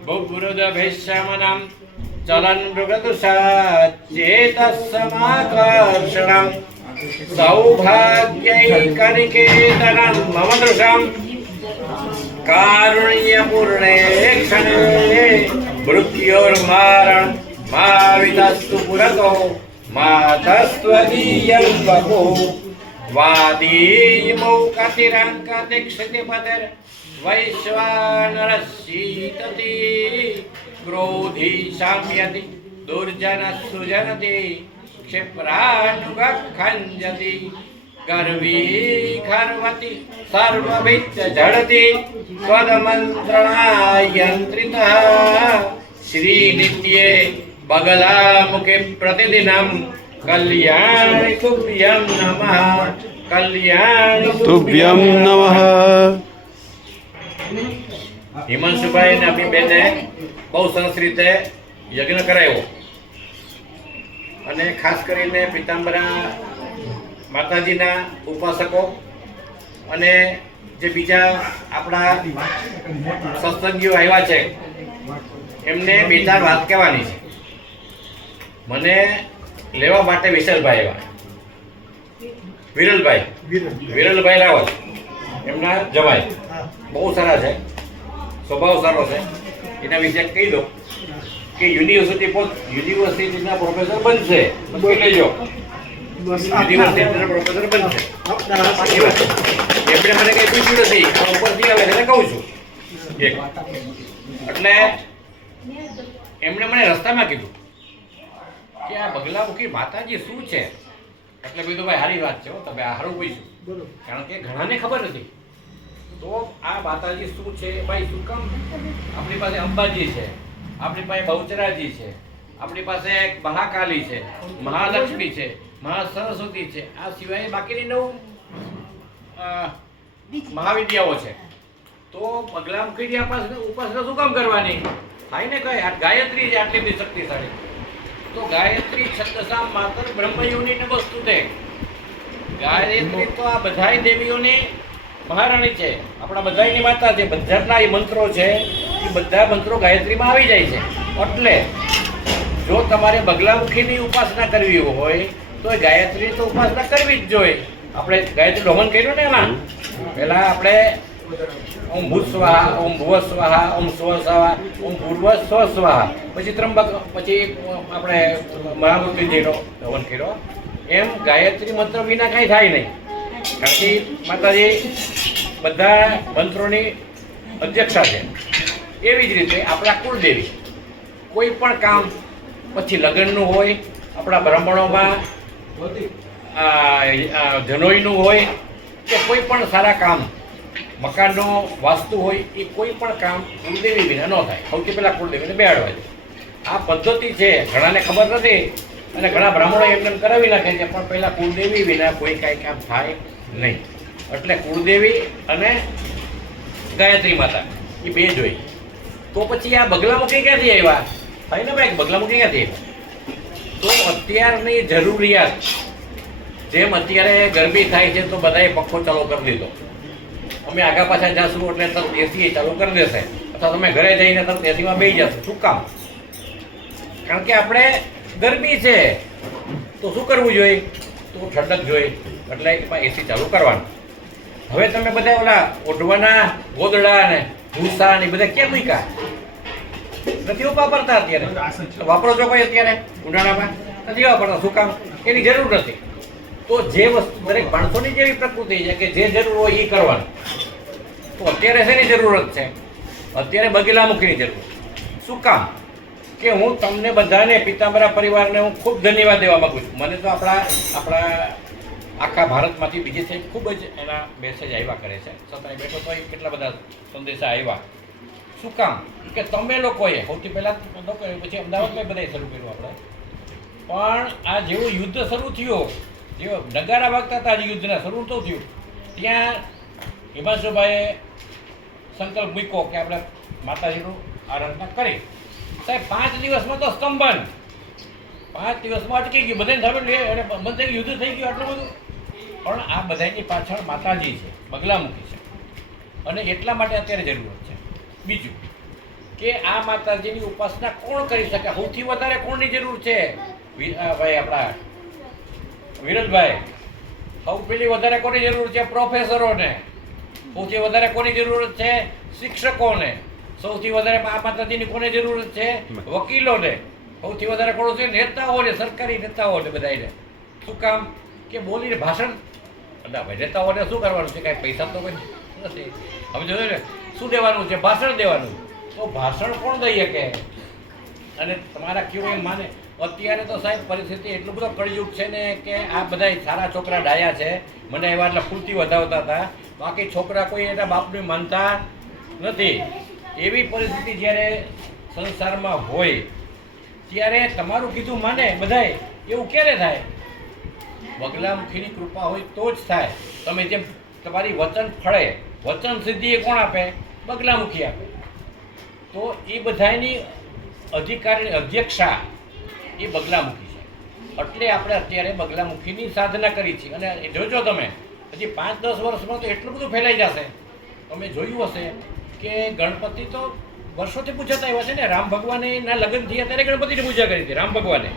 બુબુરુદભિષ્યમનમ ચલન મૃગદુષા ચેતસમાકર્ષણમ સૌભાગ્યૈકનિકેતનમ મમ દૃશમ કારુણ્યપૂર્ણે ક્ષણે મૃત્યોર્મારણ માવિતસ્તુ પુરતો માતસ્ત્વદીયં બહુ વાદીમૌ કતિરંકતિક્ષિતિ પદર વૈશ્વાનરશીતતિ ક્રોધી શામ્યતિ દુર્જન સુજનતિ ક્ષિપ્રાનુગખંજતિ ગર્વી ખર્વતિ સર્વવિત્ત ઝડતિ ત્વદમંત્રણાયંત્રિતઃ શ્રીનિત્યે બગલામુખે પ્રતિદિનમ કલ્યાણિ તુભ્યમ નમઃ કલ્યાણિ તુભ્યમ નમઃ હિમાંશુભાઈ અને આપણી બેને બહુ સરસ રીતે યજ્ઞ કરાયો. અને ખાસ કરીને પિતાંબરા માતાજીના ઉપાસકો અને જે બીજા આપણા સત્સંગીઓ આવ્યા છે એમને બે ચાર વાત કહેવાની છે. મને લેવા માટે વિશાલભાઈ આવ્યા. વિરલભાઈ. વિરલભાઈ રાવલ. એમના જવાય બહુ સારા છે. સ્વભાવ સારો છે. એના વિશે કહી દો. કે યુનિવર્સિટી પોત યુનિવર્સિટીના પ્રોફેસર બનશે. કહી લેજો યુનિવર્સિટીના પ્રોફેસર બનશે. એમણે મને કઈ પૂછ્યું નથી. ઉપરથી આવે એટલે કહું છું. એટલે એમણે મને રસ્તામાં કીધું કે આ બગલામુખી માતાજી શું છે? એટલે કીધું ભાઈ સારી વાત છે હો. તમે આ સારું પૂછ્યું. કારણ કે ઘણાને ખબર નથી તો આ માતાજી શું છે? ભાઈ શું કામ? આપણી પાસે અંબાજી છે. આપણી પાસે બહુચરાજી છે. આપણી પાસે મહાકાલી છે મહાલક્ષ્મી છે મહાસરસ્વતી છે. આ સિવાય બાકીની નવ મહાવિદ્યાઓ છે. તો બગલામુખીની ઉપાસના ઉપાસના શું કામ કરવાની? થાય ને કઈ ગાયત્રી છે આટલી બધી શક્તિશાળી. તો ગાયત્રી છત્રસામ માતર બ્રહ્મયોની વસ્તુ છે. ગાયત્રી તો આ બધાય દેવીઓની મહારાણી છે. આપણા બધાયની માતા છે. બધાના એ મંત્રો છે એ બધા મંત્રો ગાયત્રીમાં આવી જાય છે. એટલે જો તમારે બગલામુખીની ઉપાસના કરવી હોય, તો એ ગાયત્રી તો ઉપાસના કરવી જ જોઈએ. આપણે ગાયત્રી ડોમન કર્યું ને એમાં? પહેલાં આપણે ઓમ ભૂત ઓમ ભુવ સ્વાહા, ઓમ સ્વ સ્વાહા, ઓમ પૂર્વ સ્વ સ્વાહા. પછી ત્રંબક, પછી આપણે મહામૃત્યુંજયનો હવન કર્યો. એમ ગાયત્રી મંત્ર વિના કાંઈ થાય નહીં. કે માતાજી બધા મંત્રોની અધ્યક્ષા છે. એવી જ રીતે આપણા કુળદેવી, કોઈ પણ કામ પછી લગ્નનું હોય, આપણા બ્રાહ્મણોમાં જનોઈનું હોય કે કોઈ પણ સારા કામ, મકાનનો વાસ્તુ હોય, એ કોઈ પણ કામ કુળદેવી વિના ન થાય. સૌથી પહેલાં કુળદેવીને બેહાડવા છે આ પદ્ધતિ છે, ઘણાને ખબર નથી અને ઘણા બ્રાહ્મણો એમને કરાવી નાખે છે, પણ પહેલાં કુળદેવી વિના કોઈ કાંઈ કામ થાય નહીં. એટલે કુળદેવી અને ગાયત્રી માતા એ બે જોઈ. તો પછી આ બગલામુખી ક્યાંથી આવ્યા? થાય ને ભાઈ બગલામુખી ક્યાંથી આવ્યા? તો અત્યારની જરૂરિયાત, જેમ અત્યારે ગરમી થાય છે, તો બધાએ પંખો ચાલુ કરી દીધો. અમે આગા પાછા જશું, એટલે તરત એસી ચાલુ કરી દેશે. અથવા તમે ઘરે જઈને તરત એસીમાં બેસી જશો. શું કામ? કારણ કે આપણે ગરમી છે તો શું કરવું જોઈએ? તો ઠંડક જોઈએ. એટલે એમાં એસી ચાલુ કરવાનું. હવે તમે બધા ઓલા ઓઢવાના ગોદડા ને ભૂસા ને બધા કેમ મૂક્યા? નથી વાપરતા અત્યારે? વાપરો છો કોઈ અત્યારે ઉનાળામાં નથી વાપરતા શું કામ? એની જરૂર નથી. તો જે વસ્તુ દરેક માણસોની જેવી પ્રકૃતિ છે કે જે જરૂર હોય એ કરવાનું. તો અત્યારે શેની જરૂરત છે? અત્યારે બગીલા મુખીની જરૂર. શું કામ? કે હું તમને બધાને, પિતાંબરા પરિવારને હું ખૂબ ધન્યવાદ દેવા માંગુ છું. મને તો આપણા આપણા આખા ભારતમાંથી બીજી સાઈડ ખૂબ જ એના મેસેજ આવ્યા કરે છે. છતાં બેઠો તો કેટલા બધા સંદેશા આવ્યા. શું કામ? કે તમે લોકોએ, સૌથી પહેલાં લોકો પછી અમદાવાદમાં બધાએ શરૂ કર્યું આપણે. પણ આ જેવું યુદ્ધ શરૂ થયું, જેવો નગારા વાગતા હતા યુદ્ધના, શરૂ તો થયું. ત્યાં હિમાંશુભાઈએ સંકલ્પ મૂક્યો કે આપણે માતાજીનું આરાધના કરી. સાહેબ, પાંચ દિવસમાં તો સ્તંભન. પાંચ દિવસમાં અટકી ગયું. બધાને સામે લે અને બંધ યુદ્ધ થઈ ગયું, આટલું બધું. પણ આ બધાની પાછળ માતાજી છે, બગલામુખી છે. અને એટલા માટે અત્યારે જરૂરત છે. બીજું કે આ માતાજીની ઉપાસના કોણ કરી શકે? સૌથી વધારે કોણની જરૂર છે? ભાઈ આપણા વિરલભાઈ. સૌ પેલી વધારે કોની જરૂર છે? પ્રોફેસરોને. સૌથી વધારે કોની જરૂરત છે? શિક્ષકોને. સૌથી વધારે આ માતાજીની કોને જરૂરત છે? વકીલોને. સૌથી વધારે કોણ છે? નેતાઓને સરકારી નેતાઓને બધાને શું કામ? કે બોલીને ભાષણ? ના ભાઈ નેતાઓને શું કરવાનું છે? કાંઈ પૈસા તો કંઈ નથી. હવે જોયું ને શું દેવાનું છે? ભાષણ દેવાનું. તો ભાષણ કોણ દઈ શકે? અને તમારા કેવું એમ માને? અત્યારે તો સાહેબ પરિસ્થિતિ એટલું બધો કળયુગ છે ને કે આ બધા સારા છોકરા ડાયા છે. મને એવા એટલે ફૂલતી વધાવતા હતા. બાકી છોકરા કોઈ એના બાપને માનતા નથી. એવી પરિસ્થિતિ જ્યારે સંસારમાં હોય, ત્યારે તમારું કીધું માને બધાય, એવું ક્યારે થાય? બગલામુખીની કૃપા હોય તો જ થાય. તમે જેમ તમારી વચન ફળે, વચન સિદ્ધિ એ કોણ આપે? બગલામુખી આપે. તો એ બધાની અધિકારી અધ્યક્ષા એ બગલામુખી છે. એટલે આપણે અત્યારે બગલામુખીની સાધના કરી છે. અને જોજો તમે, હજી પાંચ દસ વર્ષમાં તો એટલું બધું ફેલાઈ જશે. તમે જોયું હશે. કે ગણપતિ તો વર્ષોથી પૂજાતા આવ્યા છે ને, રામ ભગવાને ના લગ્ન થયા ત્યારે ગણપતિની પૂજા કરી હતી, રામ ભગવાને.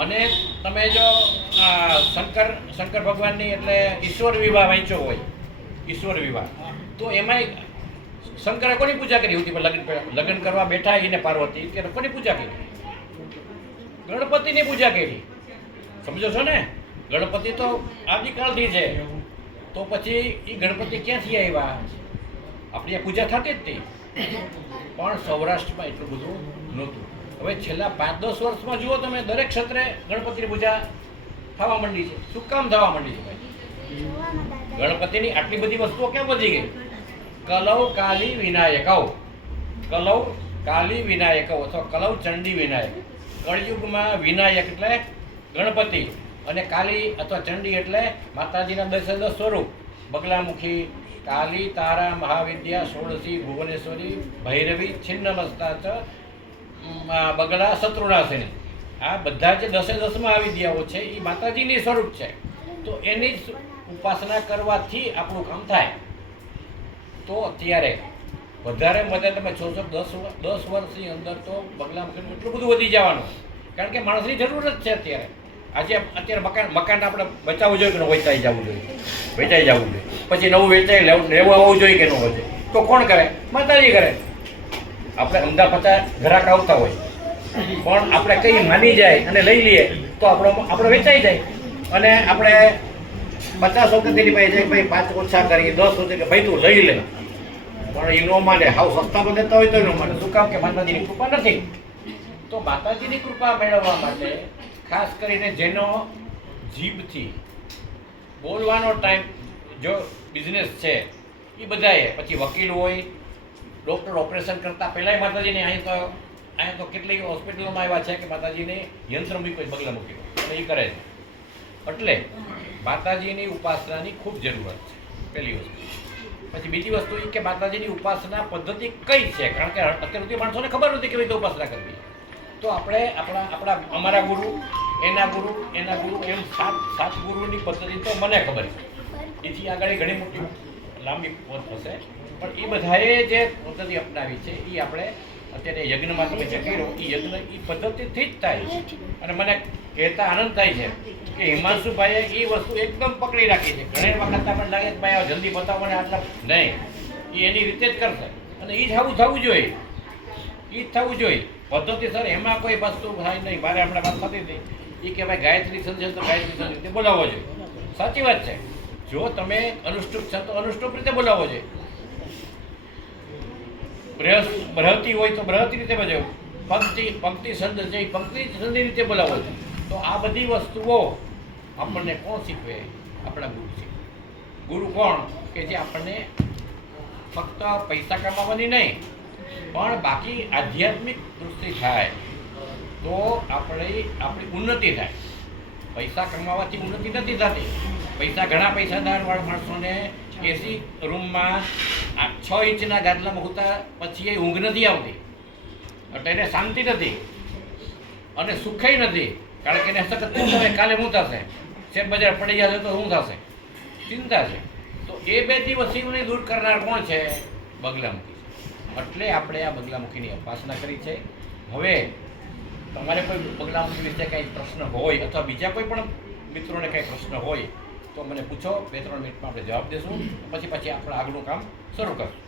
અને તમે જો શંકર શંકર ભગવાનની એટલે ઈશ્વર વિવાહ વાંચ્યો હોય, ઈશ્વર વિવાહ, તો એમાંય શંકરે કોની પૂજા કરી હતી? લગ્ન? લગ્ન કરવા બેઠા એને પાર્વતી કે કોની પૂજા કરી? ગણપતિની પૂજા કરી. સમજો છો ને? ગણપતિ તો આદિકાળથી છે. તો પછી એ ગણપતિ ક્યાંથી આવ્યા? આપણી આ પૂજા થતી જ નહીં. પણ સૌરાષ્ટ્રમાં એટલું બધું નહોતું. હવે છેલ્લા પાંચ દસ વર્ષમાં જુઓ તમે, દરેક ક્ષેત્રે ગણપતિની પૂજા થવા માંડી છે. શું કામ થવા માંડી છે ભાઈ? ગણપતિની આટલી બધી વસ્તુઓ કેમ વધી ગઈ? કલવ કાલી વિનાયકૌ. કલવ કાલી વિનાયકૌ અથવા કલૌ ચંડી વિનાયક. કળયુગમાં વિનાયક એટલે ગણપતિ અને કાલી અથવા ચંડી એટલે માતાજીના દસ સ્વરૂપ. બગલામુખી કાલી તારા મહાવિદ્યા સોળસી ભુવનેશ્વરી, ભૈરવી, છિન્નમસ્તા ચ બગડા બગલા શત્રુનાશિની. આ બધા જે દસે દસમાં વિદ્યાઓ છે એ માતાજીની સ્વરૂપ છે. તો એની ઉપાસના કરવાથી આપણું કામ થાય. તો અત્યારે વધારે મજા તમે જોશો, દસ દસ વર્ષની અંદર તો બગલામુખીનું એટલું બધું વધી જવાનું. કારણ કે માણસની જરૂર જ છે અત્યારે. આજે અત્યારે મકાન મકાન આપણે બચાવવું જોઈએ કે વેચાઈ જવું જોઈએ? વેચાઈ જવું જોઈએ. પછી નવું વેચાઈ લેવું લેવું આવવું જોઈએ કે ન હોય તો કોણ કરે? માતાજી કરે. આપણે અમદાવાદ પચાસ ઘરાક આવતા હોય. પણ આપણે કંઈ માની જાય અને લઈ લઈએ, તો આપણો આપણે વેચાઈ જાય. અને આપણે પચાસ વખતની પાસે જાય ભાઈ પાંચ ઓછા કરીએ, દસ ઓછા કે ભાઈ તું લઈ લે. પણ એ ન માને, હાવ સસ્તામાં દેતા હોય તો ન માને. શું કામ કે માતાજીની કૃપા નથી? તો માતાજીની કૃપા મેળવવા માટે ખાસ કરીને જેનો જીભથી બોલવાનો ટાઈમ જો બિઝનેસ છે એ બધાએ. પછી વકીલ હોય ડૉક્ટર ઓપરેશન કરતાં પહેલાંય માતાજીને અહીં તો અહીં તો કેટલી હોસ્પિટલોમાં આવ્યા છે કે માતાજીને યંત્ર મૂકી બગલા મૂકી અને એ કરે છે. એટલે માતાજીની ઉપાસનાની ખૂબ જરૂરત છે, પહેલી વસ્તુ. પછી બીજી વસ્તુ એ કે માતાજીની ઉપાસના પદ્ધતિ કઈ છે? કારણ કે અત્યાર સુધી માણસોને ખબર નથી કેવી રીતે ઉપાસના કરવી. તો આપણે આપણા આપણા, અમારા ગુરુ, એના ગુરુ એના ગુરુ એમ સાત સાત ગુરુની પદ્ધતિ તો મને ખબર છે. એથી આગળ ઘણી મોટી લાંબી પોત થશે. પણ એ બધાએ જે પદ્ધતિ અપનાવી છે એ આપણે અત્યારે યજ્ઞમાં તમે જે એ યજ્ઞ એ પદ્ધતિથી જ થાય છે. અને મને કહેતા આનંદ થાય છે કે હિમાંશુભાઈએ એ વસ્તુ એકદમ પકડી રાખી છે. ઘણી વખત આપણને લાગે કે ભાઈ જલ્દી બતાવો ને આટલા નહીં. એ એની રીતે જ કરશે. અને એ જ આવું થવું જોઈએ. એ જ થવું જોઈએ. પદ્ધતિસર એમાં કોઈ વસ્તુ થાય નહીં. મારે હમણાં વાત થતી હતી એ કે ભાઈ ગાયત્રી સંદેશ તો ગાયત્રી સંદેશ બોલાવવો જોઈએ. સાચી વાત છે. જો તમે અનુષ્ટુપ છો તો અનુષ્ટુપ રીતે બોલાવો છે બ્રહતી હોય તો બૃહતી રીતે બજાવવું પંક્તિ પંક્તિ સંદ છે પંક્તિ સંધિ રીતે બોલાવો છે. તો આ બધી વસ્તુઓ આપણને કોણ શીખવે? આપણા ગુરુ શીખવે. ગુરુ કોણ? કે જે આપણને ફક્ત પૈસા કમાવાની નહીં, પણ બાકી આધ્યાત્મિક દૃષ્ટિ થાય, તો આપણે, આપણી ઉન્નતિ થાય. પૈસા કમાવાથી ઉન્નતિ નથી થતી. પૈસા, ઘણા પૈસાદાર વાળા માણસોને એસી રૂમમાં છ ઇંચના ગાદલામાં હોતા પછી એ ઊંઘ નથી આવતી. એટલે એને શાંતિ નથી અને સુખય નથી. કારણ કે એને સતત થશે કાલે શું થશે? શેર બજાર પડી જશે તો શું થશે? ચિંતા છે. તો એ બે દિવસીઓને દૂર કરનાર કોણ છે? બગલામુખી એટલે આપણે આ બગલામુખીની ઉપાસના કરી છે. હવે તમારે કોઈ બગલામુખી વિશે કાંઈ પ્રશ્ન હોય અથવા બીજા કોઈ પણ મિત્રોને કાંઈ પ્રશ્ન હોય તો મને પૂછો બે ત્રણ મિનિટમાં આપણે જવાબ દેશું. પછી પછી આપણે આગળનું કામ શરૂ કરશું.